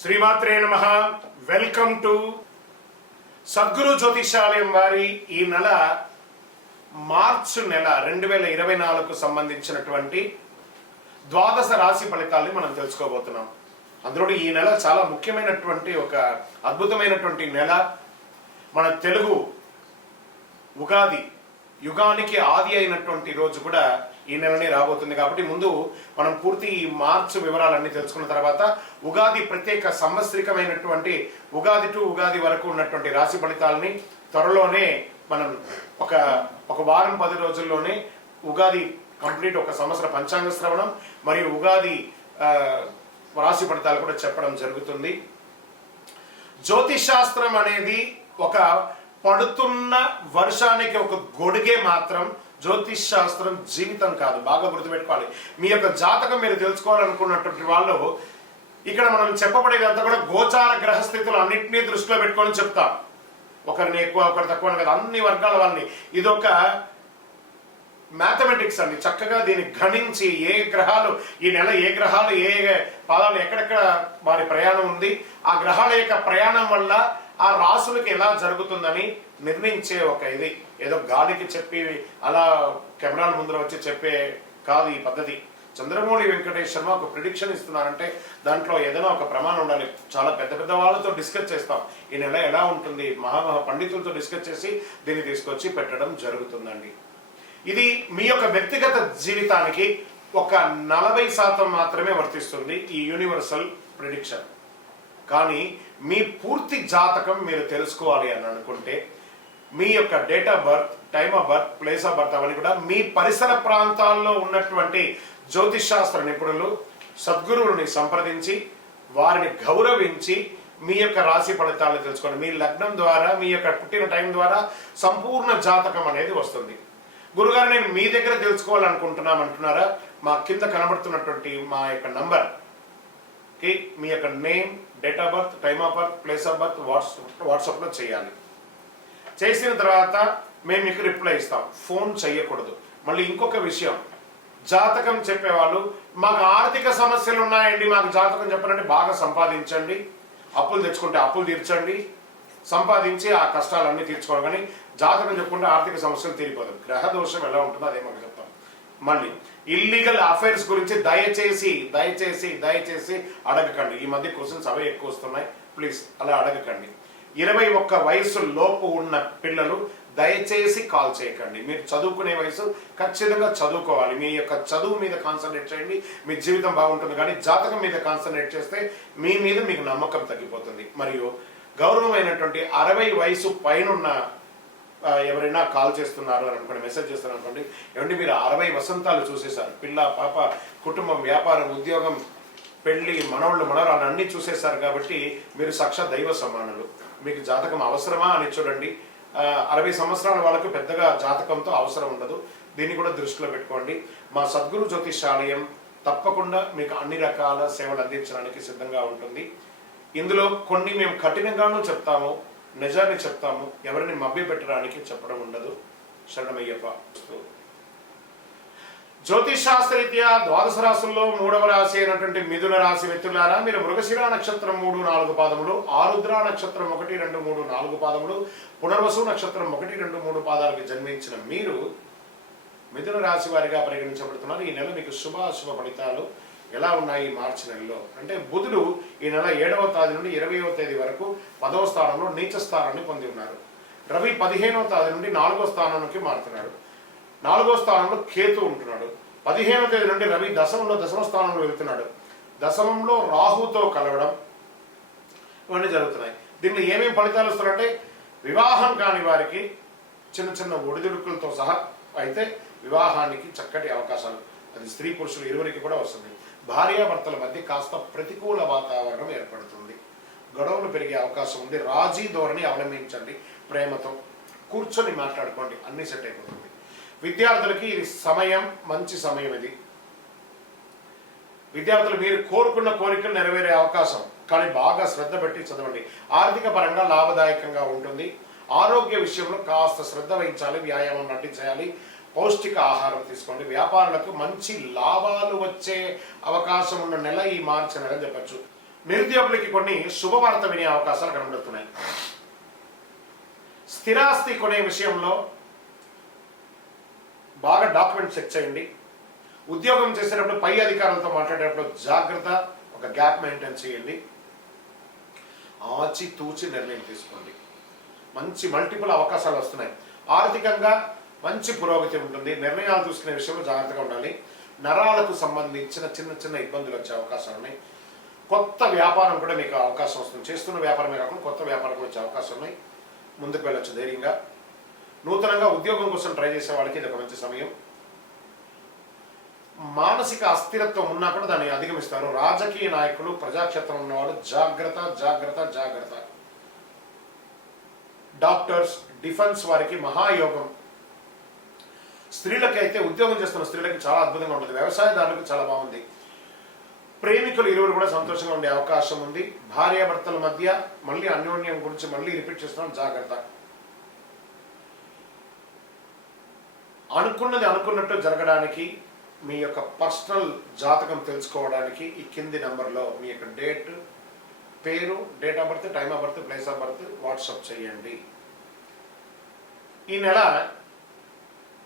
శ్రీమాత్రే నమః. Welcome to Sadhguru జ్యోతిషాలయం వారి ఈ నెల మార్చి నెల 2024కు సంబంధించినటువంటి ద్వాదశ రాశి ఫలితాలని మనం తెలుసుకోబోతున్నాం. అందులో ఈ నెల చాలా ముఖ్యమైనటువంటి ఒక అద్భుతమైనటువంటి నెల. మన తెలుగు ఉగాది యుగానికి ఆది అయినటువంటి రోజు కూడా ఈ నెలనే రాబోతుంది. కాబట్టి ముందు మనం పూర్తి ఈ మార్చి వివరాలన్నీ తెలుసుకున్న తర్వాత ఉగాది ప్రత్యేక సంవత్సరికమైనటువంటి ఉగాది టు ఉగాది వరకు ఉన్నటువంటి రాశి ఫలితాలని త్వరలోనే మనం ఒక వారం 10 రోజుల్లోనే ఉగాది కంప్లీట్ ఒక సంవత్సర పంచాంగ శ్రవణం మరియు ఉగాది రాశి ఫలితాలు కూడా చెప్పడం జరుగుతుంది. జ్యోతిష్ శాస్త్రం అనేది ఒక పడుతున్న వర్షానికి ఒక గొడుగే మాత్రం. జ్యోతిష్ శాస్త్రం జీవితం కాదు, బాగా గుర్తుపెట్టుకోవాలి. మీ యొక్క జాతకం మీరు తెలుసుకోవాలనుకున్నటువంటి వాళ్ళు ఇక్కడ మనం చెప్పబడేదంతా కూడా గోచార గ్రహస్థితులు అన్నింటినీ దృష్టిలో పెట్టుకొని చెప్తాం. ఒకరిని ఎక్కువ ఒకరు తక్కువ కదా, అన్ని వర్గాల వాళ్ళని. ఇదొక మ్యాథమెటిక్స్ అండి. చక్కగా దీన్ని గణించి ఏ గ్రహాలు ఈ నెల ఏ గ్రహాలు ఏ పాదాలు ఎక్కడెక్కడ వారి ప్రయాణం ఉంది, ఆ గ్రహాల యొక్క ప్రయాణం వల్ల ఆ రాసులకి ఎలా జరుగుతుందని నిర్ణయించే ఒక ఇది. ఏదో గాలికి చెప్పి అలా కెమెరాల ముందర వచ్చి చెప్పే కాదు ఈ పద్ధతి. చంద్రమౌళి వెంకటేష్ శర్మ ఒక ప్రిడిక్షన్ ఇస్తున్నారంటే దాంట్లో ఏదైనా ఒక ప్రమాణం ఉండాలి. చాలా పెద్ద పెద్ద వాళ్ళతో డిస్కస్ చేస్తాం ఈ నెల ఎలా ఉంటుంది, మహామహా పండితులతో డిస్కస్ చేసి దీన్ని తీసుకొచ్చి పెట్టడం జరుగుతుందండి. ఇది మీ యొక్క వ్యక్తిగత జీవితానికి ఒక 40% మాత్రమే వర్తిస్తుంది ఈ యూనివర్సల్ ప్రిడిక్షన్. కానీ మీ పూర్తి జాతకం మీరు తెలుసుకోవాలి అని అనుకుంటే మీ యొక్క date of birth, time of birth, place of birth అవన్నీ కూడా మీ పరిసర ప్రాంతాల్లో ఉన్నటువంటి జ్యోతిష్ శాస్త్ర నిపుణులు సద్గురువుని సంప్రదించి వారిని గౌరవించి మీ యొక్క రాశి ఫలితాలను తెలుసుకోండి. మీ లగ్నం ద్వారా మీ యొక్క పుట్టిన టైం ద్వారా సంపూర్ణ జాతకం అనేది వస్తుంది. గురుగారు నేను మీ దగ్గర తెలుసుకోవాలనుకుంటున్నాం అంటున్నారా? మా కింద కనబడుతున్నటువంటి మా యొక్క నంబర్కి మీ యొక్క name, date of birth, time of birth, place of birth వాట్సాప్లో చేయాలి. చేసిన తర్వాత మేము మీకు రిప్లై ఇస్తాం. ఫోన్ చేయకూడదు. మళ్ళీ ఇంకొక విషయం, జాతకం చెప్పేవాళ్ళు మాకు ఆర్థిక సమస్యలు ఉన్నాయండి, మాకు జాతకం చెప్పాలంటే బాగా సంపాదించండి, అప్పులు తెచ్చుకుంటే అప్పులు తీర్చండి, సంపాదించి ఆ కష్టాలన్నీ తీర్చుకోవాలి. కానీ జాతకం చెప్పుకుంటే ఆర్థిక సమస్యలు తీరిపోదు. గ్రహ దోషం ఎలా ఉంటుందో అదే మాకు చెప్తాం. మళ్ళీ ఇల్లీగల్ అఫైర్స్ గురించి దయచేసి దయచేసి దయచేసి అడగకండి. ఈ మధ్య క్వశ్చన్స్ అవే ఎక్కువ వస్తున్నాయి. ప్లీజ్ అలా అడగకండి. 21 వయసు లోపు ఉన్న పిల్లలు దయచేసి కాల్ చేయకండి. మీరు చదువుకునే వయసు ఖచ్చితంగా చదువుకోవాలి. మీ యొక్క చదువు మీద కాన్సన్ట్రేట్ చేయండి, మీ జీవితం బాగుంటుంది. కానీ జాతకం మీద కాన్సన్ట్రేట్ చేస్తే మీ మీద మీకు నమ్మకం తగ్గిపోతుంది. మరియు గౌరవమైనటువంటి 60 వయసు పైనున్న ఎవరైనా కాల్ చేస్తున్నారు అని అనుకోండి, మెసేజ్ చేస్తున్నారు అనుకోండి, ఏమంటే మీరు 60 వసంతాలు చూసేశారు, పిల్ల పాప కుటుంబం వ్యాపారం ఉద్యోగం పెళ్లి మనవాళ్ళు మనవరాలు అన్నీ చూసేశారు కాబట్టి మీరు సాక్షాత్ దైవ సమానులు. మీకు జాతకం అవసరమా అని చూడండి. 60 సంవత్సరాల వాళ్ళకు పెద్దగా జాతకంతో అవసరం ఉండదు. దీన్ని కూడా దృష్టిలో పెట్టుకోండి. మా సద్గురు జ్యోతిషాలయం తప్పకుండా మీకు అన్ని రకాల సేవలు అందించడానికి సిద్ధంగా ఉంటుంది. ఇందులో కొన్ని మేము కఠినంగానూ చెప్తాము, నిజాన్ని చెప్తాము, ఎవరిని మభ్య పెట్టడానికి చెప్పడం ఉండదు. శరణమయ్యప్ప. జ్యోతిష్ శాస్త్రరీత్యా ద్వాదశ రాశుల్లో 3వ రాశి అయినటువంటి మిథున రాశి వ్యక్తులారా, మీరు మృగశిర నక్షత్రం 3, 4 పాదములు, ఆరుద్ర నక్షత్రం 1, 2, 3, 4 పాదములు, పునర్వసు నక్షత్రం 1, 2, 3 పాదాలకు జన్మించిన మీరు మిథున రాశి వారిగా పరిగణించబడుతున్నారు. ఈ నెల మీకు శుభాశుభ ఫలితాలు ఎలా ఉన్నాయి మార్చి నెలలో అంటే, బుధుడు ఈ నెల 7వ తేదీ నుండి 20వ తేదీ వరకు 10వ స్థానంలో నీచ స్థానాన్ని పొంది ఉన్నారు. రవి 15వ తేదీ నుండి 4వ స్థానానికి మారుతున్నాడు. 4వ స్థానంలో కేతు ఉంటున్నాడు. 15వ తేదీ నుండి రవి దశమ స్థానంలో వెళ్తున్నాడు. దశమంలో రాహుతో కలవడం ఇవన్నీ జరుగుతున్నాయి. దీనిలో ఏమేమి ఫలితాలు వస్తున్నాయంటే, వివాహం కాని వారికి చిన్న చిన్న ఒడిదుడుకులతో సహా అయితే వివాహానికి చక్కటి అవకాశాలు, అది స్త్రీ పురుషులు ఇరువురికి కూడా వస్తుంది. భార్యాభర్తల మధ్య కాస్త ప్రతికూల వాతావరణం ఏర్పడుతుంది. గొడవలు పెరిగే అవకాశం ఉంది. రాజీ ధోరణి అవలంబించండి. ప్రేమతో కూర్చొని మాట్లాడుకోండి, అన్ని సెట్ అయిపోతుంది. విద్యార్థులకి ఇది సమయం, మంచి సమయం ఇది. విద్యార్థులు మీరు కోరుకున్న కోరికలు నెరవేరే అవకాశం, కానీ బాగా శ్రద్ధ పెట్టి చదవండి. ఆర్థిక పరంగా లాభదాయకంగా ఉంటుంది. ఆరోగ్య విషయంలో కాస్త శ్రద్ధ వహించాలి, వ్యాయామం నటి చేయాలి, పౌష్టిక ఆహారం తీసుకోండి. వ్యాపారులకు మంచి లాభాలు వచ్చే అవకాశం ఉన్న నెల ఈ మార్చి నెల చెప్పచ్చు. నిరుద్యోగులకి కొన్ని శుభవార్త వినే అవకాశాలు కనబడుతున్నాయి. స్థిరాస్తి కొనే విషయంలో బాగా డాక్యుమెంట్ చెక్ చేయండి. ఉద్యోగం చేసేటప్పుడు పై అధికారులతో మాట్లాడేటప్పుడు జాగ్రత్త, ఒక గ్యాప్ మెయింటైన్ చేయండి. ఆచి తూచి నిర్ణయం తీసుకోండి. మంచి మల్టిపుల్ అవకాశాలు వస్తున్నాయి. ఆర్థికంగా మంచి పురోగతి ఉంటుంది. నిర్ణయాలు తీసుకునే విషయంలో జాగ్రత్తగా ఉండాలి. నరాలకు సంబంధించిన చిన్న చిన్న ఇబ్బందులు వచ్చే అవకాశాలు ఉన్నాయి. కొత్త వ్యాపారం కూడా మీకు అవకాశం వస్తుంది. చేస్తున్న వ్యాపారమే కాకుండా కొత్త వ్యాపారం కూడా వచ్చే అవకాశం ఉన్నాయి. ముందుకు వెళ్ళొచ్చు ధైర్యంగా. నూతనంగా ఉద్యోగం కోసం ట్రై చేసే వాళ్ళకి ఇది ఒక మంచి సమయం. మానసిక అస్థిరత్వం ఉన్నా కూడా దాన్ని అధిగమిస్తారు. రాజకీయ నాయకులు, ప్రజాక్షేత్రం ఉన్నవాళ్ళు జాగ్రత్త జాగ్రత్త జాగ్రత్త. డాక్టర్స్, డిఫెన్స్ వారికి మహాయోగం. స్త్రీలకైతే ఉద్యోగం చేస్తున్న స్త్రీలకి చాలా అద్భుతంగా ఉంటుంది. వ్యవసాయదారులకు చాలా బాగుంది. ప్రేమికులు ఇరువురు కూడా సంతోషంగా ఉండే అవకాశం ఉంది. భార్యాభర్తల మధ్య మళ్ళీ అన్యోన్యం గురించి మళ్ళీ రిపీట్ చేస్తున్నాం, జాగ్రత్త. అనుకున్నది అనుకున్నట్టు జరగడానికి, మీ యొక్క పర్సనల్ జాతకం తెలుసుకోవడానికి ఈ కింది నెంబర్లో మీ యొక్క డేట్, పేరు, date of birth, time of birth, place of birth WhatsApp చేయండి. ఈ నెల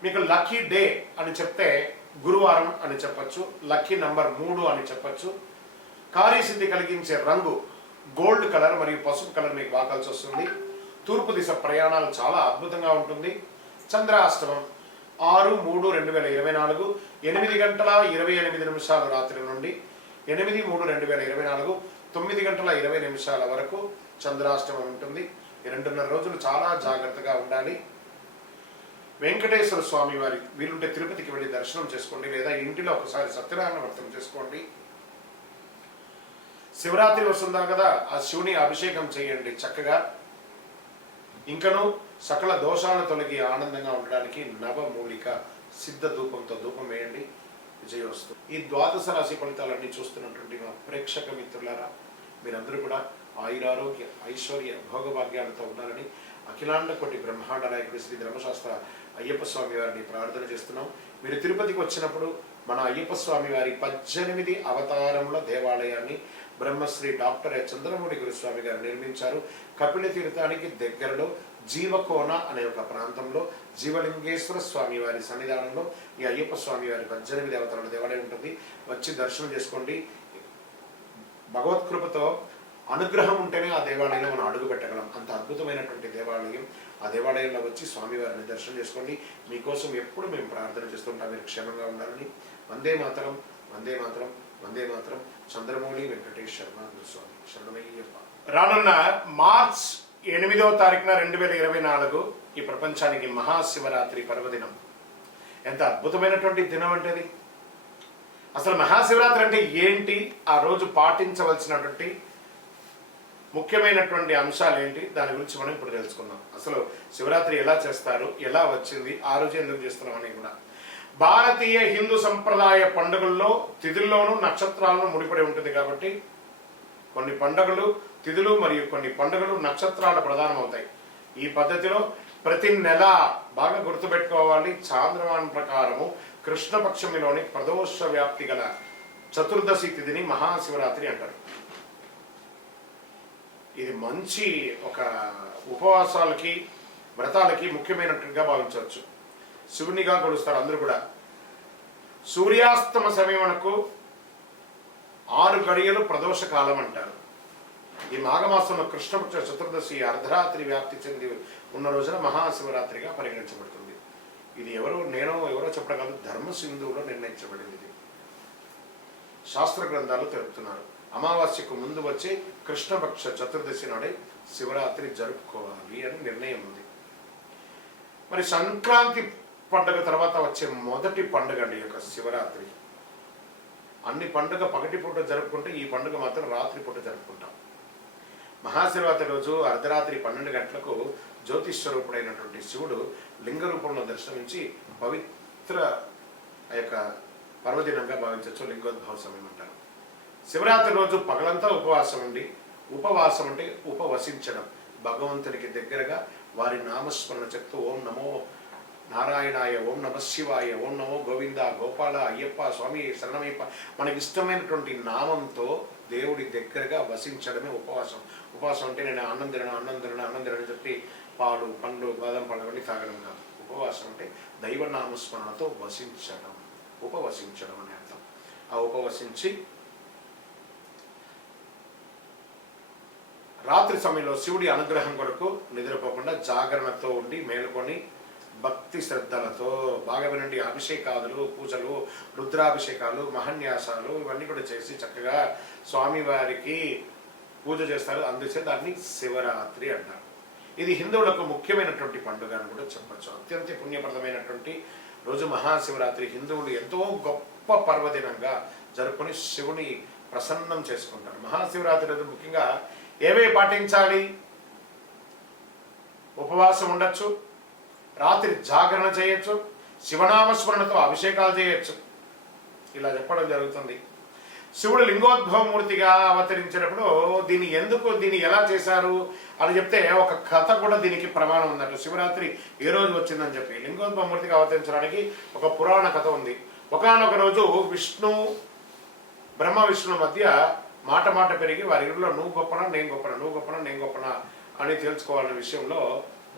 మీకు లక్కీ డే అని చెప్తే గురువారం అని చెప్పచ్చు. లక్కీ నంబర్ 3 అని చెప్పచ్చు. కార్యసిద్ధి కలిగించే రంగు గోల్డ్ కలర్ మరియు పసుపు కలర్ మీకు బాగా కలిసి వస్తుంది. తూర్పు దిశ ప్రయాణాలు చాలా అద్భుతంగా ఉంటుంది. చంద్రాష్టమం 6/3/2024 8:28 రాత్రి నుండి 8/3/2024 9:20 వరకు చంద్రాష్టమం ఉంటుంది. ఈ 2.5 రోజులు చాలా జాగ్రత్తగా ఉండాలి. వెంకటేశ్వర స్వామి వారి వీలుంటే తిరుపతికి వెళ్ళి దర్శనం చేసుకోండి, లేదా ఇంటిలో ఒకసారి సత్యనారాయణ వ్రతం చేసుకోండి. శివరాత్రి వస్తుందా కదా, ఆ శివుని అభిషేకం చేయండి చక్కగా. ఇంకను సకల దోషాలను తొలగి ఆనందంగా ఉండడానికి నవమూలిక సిద్ధ ధూపంతో ధూపం వేయండి. విజయోస్తు. ఈ ద్వాదశ రాశి ఫలితాలన్నీ చూస్తున్నటువంటి మా ప్రేక్షక మిత్రులారా, మీరందరూ కూడా ఆయురారోగ్య ఐశ్వర్య భోగభాగ్యాలతో ఉండాలని అఖిలాండ కోటి బ్రహ్మాండ నాయకుడి శ్రీ ధర్మశాస్త్ర అయ్యప్ప స్వామి వారిని ప్రార్థన చేస్తున్నాం. మీరు తిరుపతికి వచ్చినప్పుడు మన అయ్యప్ప స్వామి వారి 18 అవతారముల దేవాలయాన్ని బ్రహ్మశ్రీ డాక్టర్ చంద్రమౌళి గురుస్వామి గారు నిర్మించారు. కపిల తీర్థానికి దగ్గరలో జీవకోన అనే ఒక ప్రాంతంలో జీవలింగేశ్వర స్వామి వారి సన్నిధానంలో ఈ అయ్యప్ప స్వామి వారి 18 అవతారాల దేవాలయం ఉంటుంది. వచ్చి దర్శనం చేసుకోండి. భగవత్కృపతో అనుగ్రహం ఉంటేనే ఆ దేవాలయంలో మనం అడుగు పెట్టగలం. అంత అద్భుతమైనటువంటి దేవాలయం. ఆ దేవాలయంలో వచ్చి స్వామివారిని దర్శనం చేసుకోండి. మీకోసం ఎప్పుడు మేము ప్రార్థన చేస్తుంటాం, మీరు క్షేమంగా ఉండాలని. వందే మాతరం, వందే మాతరం, వందే మాతరం. చంద్రమౌళి వెంకటేష్ శర్మ గురుస్వామి శరణమయ్యప్ప. రానున్న మార్చ్ 8వ తారీఖున 2024 ఈ ప్రపంచానికి మహాశివరాత్రి పర్వదినం. ఎంత అద్భుతమైనటువంటి దినం అంటే అది. అసలు మహాశివరాత్రి అంటే ఏంటి, ఆ రోజు పాటించవలసినటువంటి ముఖ్యమైనటువంటి అంశాలు ఏంటి, దాని గురించి మనం ఇప్పుడు తెలుసుకుందాం. అసలు శివరాత్రి ఎలా చేస్తారు, ఎలా వచ్చింది, ఆ రోజు ఎందుకు చేస్తున్నాం అని కూడా. భారతీయ హిందూ సంప్రదాయ పండుగల్లో తిథుల్లోనూ నక్షత్రాలను ముడిపడి ఉంటుంది కాబట్టి కొన్ని పండుగలు తిథులు మరియు కొన్ని పండుగలు నక్షత్రాలు ప్రధానమవుతాయి. ఈ పద్ధతిలో ప్రతి నెల బాగా గుర్తుపెట్టుకోవాలి. చాంద్రమానం ప్రకారము కృష్ణపక్షమిలోని ప్రదోష వ్యాప్తి గల చతుర్దశి తిథిని మహాశివరాత్రి అంటారు. ఇది మంచి ఒక ఉపవాసాలకి వ్రతాలకి ముఖ్యమైనట్టుగా భావించవచ్చు. శివునిగా కొలుస్తారు అందరూ కూడా. సూర్యాస్తమ సమయమునకు 6 గడియలు ప్రదోష కాలం అంటారు. ఈ మాఘమాసంలో కృష్ణపక్ష చతుర్దశి అర్ధరాత్రి వ్యాప్తి చెంది ఉన్న రోజున మహాశివరాత్రిగా పరిగణించబడుతుంది. ఇది ఎవరో చెప్పడం కాదు, ధర్మసింధువులో నిర్ణయించబడింది. ఇది శాస్త్ర గ్రంథాలు తెలుపుతున్నారు. అమావాస్యకు ముందు వచ్చి కృష్ణపక్ష చతుర్దశి నాడే శివరాత్రి జరుపుకోవాలి అని నిర్ణయం ఉంది. మరి సంక్రాంతి పండుగ తర్వాత వచ్చే మొదటి పండుగ అండి యొక్క శివరాత్రి. అన్ని పండుగ పగటిపూట జరుపుకుంటే ఈ పండుగ మాత్రం రాత్రిపూట జరుపుకుంటాం. మహాశివరాత్రి రోజు అర్ధరాత్రి 12 గంటలకు జ్యోతిస్వరూపుడైనటువంటి శివుడు లింగ రూపంలో దర్శనమించి పవిత్ర ఆ యొక్క పర్వదినంగా భావించవచ్చు. లింగోద్భవ సమయం అంటారు. శివరాత్రి రోజు పగలంతా ఉపవాసం ఉండి, ఉపవాసం అంటే ఉపవసించడం, భగవంతునికి దగ్గరగా వారి నామస్మరణ చెప్తూ ఓం నమో నారాయణాయ, ఓం నమ శివాయ, ఓం నమో గోవింద, గోపాల, అయ్యప్ప, స్వామి శరణమయ్యప్ప, మనకి ఇష్టమైనటువంటి నామంతో దేవుడి దగ్గరగా వసించడమే ఉపవాసం. ఉపవాసం అంటే నేను అన్నం తినని చెప్పి పాలు పండ్లు బాదం పళ్ళు అన్నీ తాగడం కాదు. ఉపవాసం అంటే దైవనామస్మరణతో వసించడం, ఉపవసించడం అనే అర్థం. ఆ ఉపవసించి రాత్రి సమయంలో శివుడి అనుగ్రహం కొరకు నిద్రపోకుండా జాగరణతో ఉండి మేలుకొని భక్తి శ్రద్ధలతో బాగా వినండి, అభిషేకాదులు, పూజలు, రుద్రాభిషేకాలు, మహన్యాసాలు ఇవన్నీ కూడా చేసి చక్కగా స్వామివారికి పూజ చేస్తారు. అందుచే దాన్ని శివరాత్రి అంటారు. ఇది హిందువులకు ముఖ్యమైనటువంటి పండుగ అని కూడా చెప్పచ్చు. అత్యంత పుణ్యప్రదమైనటువంటి రోజు మహాశివరాత్రి. హిందువులు ఎంతో గొప్ప పర్వదినంగా జరుపుకొని శివుని ప్రసన్నం చేసుకుంటారు. మహాశివరాత్రి రోజు ముఖ్యంగా ఏమేమి పాటించాలి? ఉపవాసం ఉండొచ్చు, రాత్రి జాగరణ చేయొచ్చు, శివనామస్మరణతో అభిషేకాలు చేయొచ్చు. ఇలా చెప్పడం జరుగుతుంది. శివుడు లింగోద్భవమూర్తిగా అవతరించినప్పుడు దీన్ని ఎలా చేశారు అని చెప్తే ఒక కథ కూడా దీనికి ప్రమాణం ఉందట. శివరాత్రి ఏ రోజు వచ్చిందని చెప్పి లింగోద్భవమూర్తిగా అవతరించడానికి ఒక పురాణ కథ ఉంది. ఒకానొక రోజు బ్రహ్మ విష్ణు మధ్య మాట పెరిగి వారి ఇరులో నువ్వు గొప్పనా నేను గొప్పనా అని తెలుసుకోవాలనే విషయంలో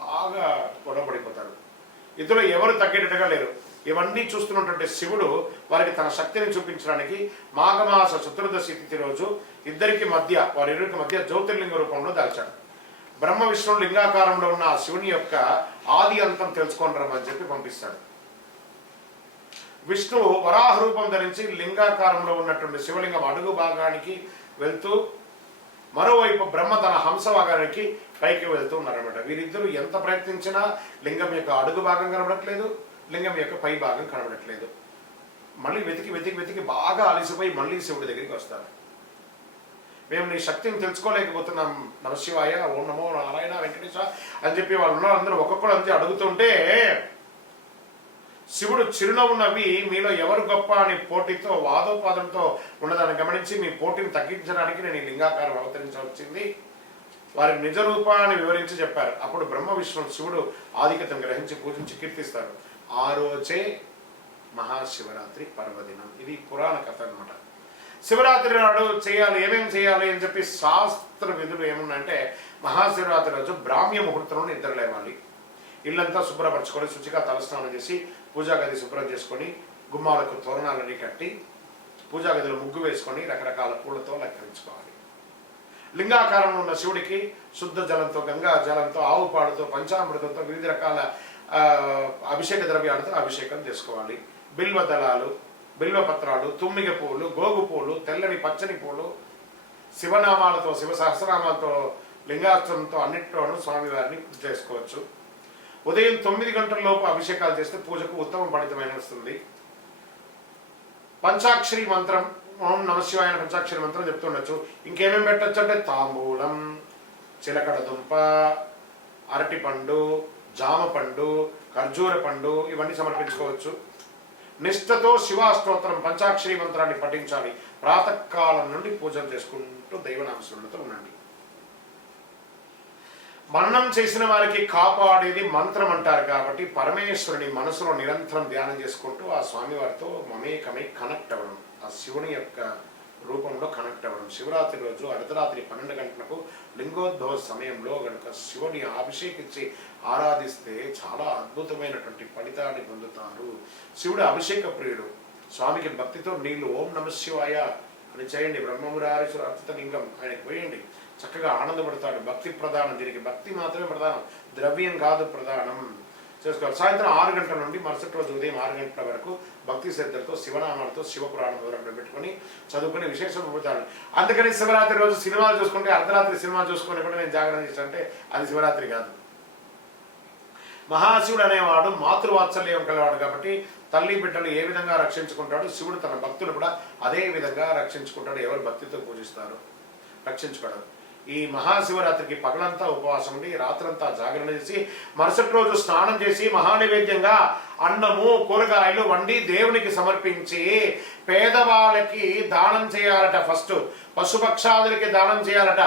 బాగా గొడవపడిపోతారు. ఇద్దరు ఎవరు తగ్గేటట్టుగా లేరు. ఇవన్నీ చూస్తున్నటువంటి శివుడు వారికి తన శక్తిని చూపించడానికి మాఘమాస చతుర్దశి తిథి రోజు వారిరువురికి మధ్య జ్యోతిర్లింగ రూపంలో దాల్చాడు. బ్రహ్మ విష్ణువు లింగాకారంలో ఉన్న ఆ శివుని యొక్క ఆది అంతం తెలుసుకొని రమ్మని చెప్పి పంపిస్తాడు. విష్ణువు వరాహ రూపం ధరించి లింగాకారంలో ఉన్నటువంటి శివలింగం అడుగు భాగానికి వెళ్తూ, మరోవైపు బ్రహ్మ తన హంస భాగానికి పైకి వెళ్తూ ఉన్నారన్నమాట. వీరిద్దరూ ఎంత ప్రయత్నించినా లింగం యొక్క అడుగు భాగం కనబడట్లేదు, లింగం యొక్క పై భాగం కనబడట్లేదు. మళ్ళీ వెతికి బాగా అలసిపోయి మళ్ళీ శివుడి దగ్గరికి వస్తారు. మేము నీ శక్తిని తెలుసుకోలేకపోతున్నాం, నమశివాయ, ఓం నమో నారాయణ వెంకటేశ అని చెప్పి వాళ్ళందరూ ఒక్కొక్కరు అంతే అడుగుతుంటే శివుడు చిరునవ్వు నవ్వి మీలో ఎవరు గొప్ప అని పోటీతో వాదోపాదంతో ఉన్నదాన్ని గమనించి మీ పోటీని తగ్గించడానికి నేను ఈ లింగాకారం అవతరించవచ్చింది, వారి నిజ రూపాన్ని వివరించి చెప్పారు. అప్పుడు బ్రహ్మ విష్ణు శివుడు ఆధిక్యతను గ్రహించి పూజించి కీర్తిస్తారు. ఆ రోజే మహాశివరాత్రి పర్వదినం. ఇది పురాణ కథ అనమాట. శివరాత్రి నాడు ఏమేమి చేయాలి అని చెప్పి శాస్త్ర విధులు ఏమున్నాయంటే, మహాశివరాత్రి రోజు బ్రాహ్మ్య ముహూర్తంలో నిద్ర లేవాలి, ఇల్లంతా శుభ్రపరచుకొని శుచిగా తలస్నానం చేసి పూజా గది శుభ్రం చేసుకొని గుమ్మాలకు తోరణాలన్నీ కట్టి పూజా గదిలో ముగ్గు వేసుకొని రకరకాల పూలతో అలంకరించుకోవాలి. లింగాకారంలో ఉన్న శివుడికి శుద్ధ జలంతో, గంగా జలంతో, ఆవు పాడుతో, పంచామృతంతో, వివిధ రకాల అభిషేక ద్రవ్యాలతో అభిషేకం చేసుకోవాలి. బిల్వ దళాలు, బిల్వపత్రాలు, తుమ్మిగ పూలు, గోగు పూలు, తెల్లని పచ్చని పూలు, శివనామాలతో, శివ సహస్రనామాలతో, లింగాస్త్రంతో అన్నింటిలోనూ స్వామివారిని పూజ చేసుకోవచ్చు. ఉదయం 9 గంటల లోపు అభిషేకాలు చేస్తే పూజకు ఉత్తమ ఫలితమైన వస్తుంది. పంచాక్షరి మంత్రం, ఓం నమశివాయ పంచాక్షరి మంత్రం చెప్తుండొచ్చు. ఇంకేమేమి పెట్టచ్చు అంటే తాంబూలం, చిలకడ దుంప, అరటిపండు, జామ పండు, ఖర్జూర పండు ఇవన్నీ సమర్పించుకోవచ్చు. నిష్ఠతో శివాస్తోత్రం పంచాక్షరి మంత్రాన్ని పఠించాలి. ప్రాతకాలం నుండి పూజలు చేసుకుంటూ దైవనామస్మరణతో ఉండండి. మరణం చేసిన వారికి కాపాడేది మంత్రం అంటారు కాబట్టి పరమేశ్వరుని మనసులో నిరంతరం ధ్యానం చేసుకుంటూ ఆ స్వామివారితో మమేకమై కనెక్ట్ అవ్వడం, ఆ శివుని యొక్క రూపంలో కనెక్ట్ అవ్వడం. శివరాత్రి రోజు అర్ధరాత్రి 12 గంటలకు లింగోద్భవ సమయంలో కనుక శివుని అభిషేకించి ఆరాధిస్తే చాలా అద్భుతమైనటువంటి ఫలితాన్ని పొందుతారు. శివుడు అభిషేక ప్రియుడు. స్వామికి భక్తితో నీళ్లు ఓం నమశివాయ అని చేయండి. బ్రహ్మమురారీశ్వర అర్చిత లింగం ఆయనకు పోయండి, చక్కగా ఆనందపడతాడు. భక్తి ప్రధానం, దీనికి భక్తి మాత్రమే ప్రధానం, ద్రవ్యం కాదు ప్రధానం. చేసుకోవాలి. సాయంత్రం 6 గంటల నుండి మరుసటి రోజు ఉదయం 6 గంటల వరకు భక్తి శ్రద్ధలతో శివనామాలతో శివపురాణం వివరణ పెట్టుకొని చదువుకుని విశేషం పొందుతాడు. అందుకని శివరాత్రి రోజు సినిమాలు చూసుకుంటే అర్ధరాత్రి సినిమా చూసుకుని కూడా నేను జాగరణ చేస్తానంటే అది శివరాత్రి కాదు. మహాశివుడు అనేవాడు మాతృవాత్సల్యం కలివాడు కాబట్టి తల్లి బిడ్డలు ఏ విధంగా రక్షించుకుంటాడు, శివుడు తన భక్తులు కూడా అదే విధంగా రక్షించుకుంటాడు. ఎవరు భక్తితో పూజిస్తారు రక్షించుకోవడం. ఈ మహాశివరాత్రికి పగలంతా ఉపవాసం ఉండి రాత్రంతా జాగరణ చేసి మరుసటి రోజు స్నానం చేసి మహానైవేద్యంగా అన్నము కూరగాయలు వండి దేవునికి సమర్పించి పేదవాళ్ళకి దానం చేయాలట. ఫస్ట్ పశుపక్షాదులకి దానం చేయాలట.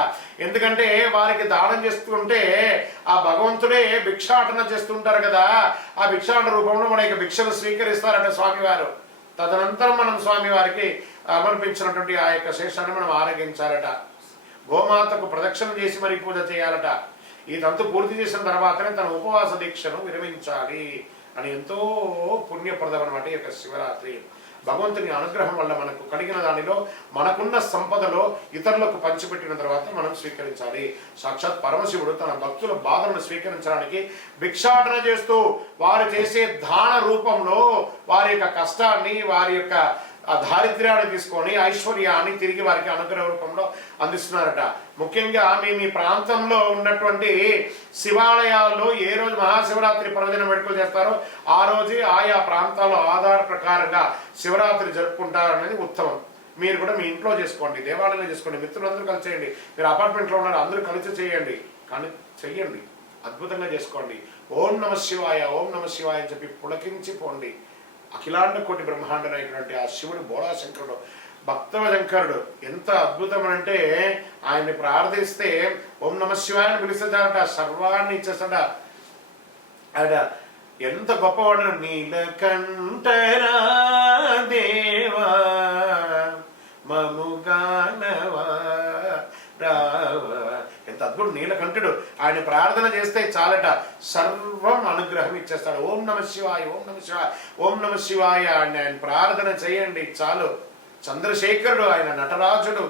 ఎందుకంటే వారికి దానం చేస్తుంటే ఆ భగవంతుడే భిక్షాటన చేస్తుంటారు కదా, ఆ భిక్షాటన రూపంలో మనకి భిక్షను స్వీకరిస్తారట స్వామివారు. తదనంతరం మనం స్వామివారికి సమర్పించినటువంటి ఆ యొక్క శేషాన్ని మనం ఆరగించాలట. గోమాతకు ప్రదక్షిణ చేసి మరి పూజ చేయాలట. ఈ తంతు పూర్తి చేసిన తర్వాతనే తన ఉపవాస దీక్షను విరమించాలి అని ఎంతో పుణ్యప్రదం అనమాట ఈ యొక్క శివరాత్రి. భగవంతుని అనుగ్రహం వల్ల మనకు కలిగిన దానిలో మనకున్న సంపదలో ఇతరులకు పంచిపెట్టిన తర్వాత మనం స్వీకరించాలి. సాక్షాత్ పరమశివుడు తన భక్తుల బాధలను స్వీకరించడానికి భిక్షాటన చేస్తూ వారు చేసే దాన రూపంలో వారి యొక్క కష్టాన్ని, వారి యొక్క ఆ దారిద్ర్యాన్ని తీసుకొని ఐశ్వర్యాన్ని తిరిగి వారికి అనుగ్రహ రూపంలో అందిస్తున్నారట. ముఖ్యంగా మీ ప్రాంతంలో ఉన్నటువంటి శివాలయాల్లో ఏ రోజు మహాశివరాత్రి పర్వదిన వేడుకలు చేస్తారో ఆ రోజే ఆయా ప్రాంతాల్లో ఆధార ప్రకారంగా శివరాత్రి జరుపుకుంటారనేది ఉత్తమం. మీరు కూడా మీ ఇంట్లో చేసుకోండి, దేవాలయంలో చేసుకోండి, మిత్రులందరూ కలిసి చేయండి. మీరు అపార్ట్మెంట్లో ఉన్నారు, అందరూ కలిసి చేయండి, కానీ చెయ్యండి, అద్భుతంగా చేసుకోండి. ఓం నమ శివాయ, ఓం నమ శివాయ అని చెప్పి పులకించి పోండి. అఖిలాండ కోటి బ్రహ్మాండ నాయకుడు ఆ శివుడు బోళాశంకరుడు, భక్తశంకరుడు ఎంత అద్భుతమనంటే ఆయన్ని ప్రార్థిస్తే ఓం నమ శివాయని పిలిస్తాడట, సర్వాన్ని ఇచ్చేస్తాడ. ఆయన ఎంత గొప్పవాడు. నీలకంఠరా దేవా మముగానవా రావా, ఎంత అద్భుతం. నీలకంఠుడు ఆయన ప్రార్థన చేస్తే చాలట, సర్వం అనుగ్రహం ఇచ్చేస్తాడు. ఓం నమ శివాయ, ఓం నమ శివాయ, ఓం నమ శివాయ అని ఆయన ప్రార్థన చేయండి చాలు. చంద్రశేఖరుడు, ఆయన నటరాజుడు,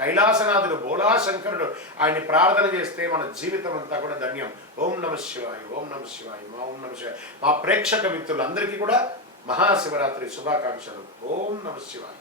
కైలాసనాథుడు, బోళాశంకరుడు, ఆయన్ని ప్రార్థన చేస్తే మన జీవితం అంతా కూడా ధన్యం. ఓం నమ శివాయ, ఓం నమ శివాయ, మా ఓం నమ శివాయ. మా ప్రేక్షక మిత్రులందరికీ కూడా మహాశివరాత్రి శుభాకాంక్షలు. ఓం నమ శివాయ.